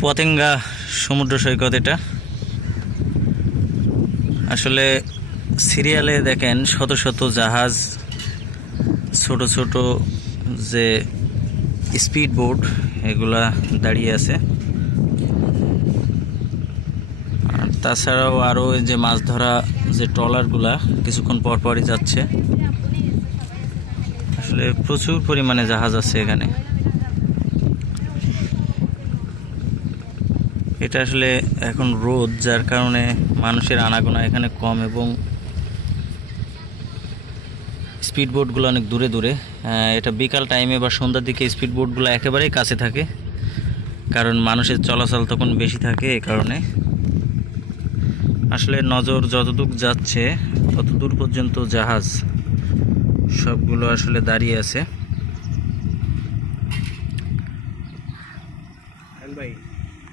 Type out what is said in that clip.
পতেঙ্গা সমুদ্র সৈকত এটা। আসলে সিরিয়ালে দেখেন শত শত জাহাজ, ছোট ছোট যে স্পিড বোট, এগুলা দাঁড়িয়ে আছে। আর তাছাড়াও আরও যে মাছ ধরা যে ট্রলারগুলা কিছুক্ষণ পর পরই যাচ্ছে। আসলে প্রচুর পরিমাণে জাহাজ আছে এখানে। এটা আসলে এখন রোদ, যার কারণে মানুষের আনাগোনা এখানে কম এবং স্পিড বোটগুলো অনেক দূরে দূরে। এটা বিকাল টাইমে বা সন্ধ্যার দিকে স্পিড বোটগুলো একেবারেই কাছে থাকে, কারণ মানুষের চলাচল তখন বেশি থাকে এ কারণে। আসলে নজর যতদূর যাচ্ছে, ততদূর পর্যন্ত জাহাজ সবগুলো আসলে দাঁড়িয়ে আছে। ভাই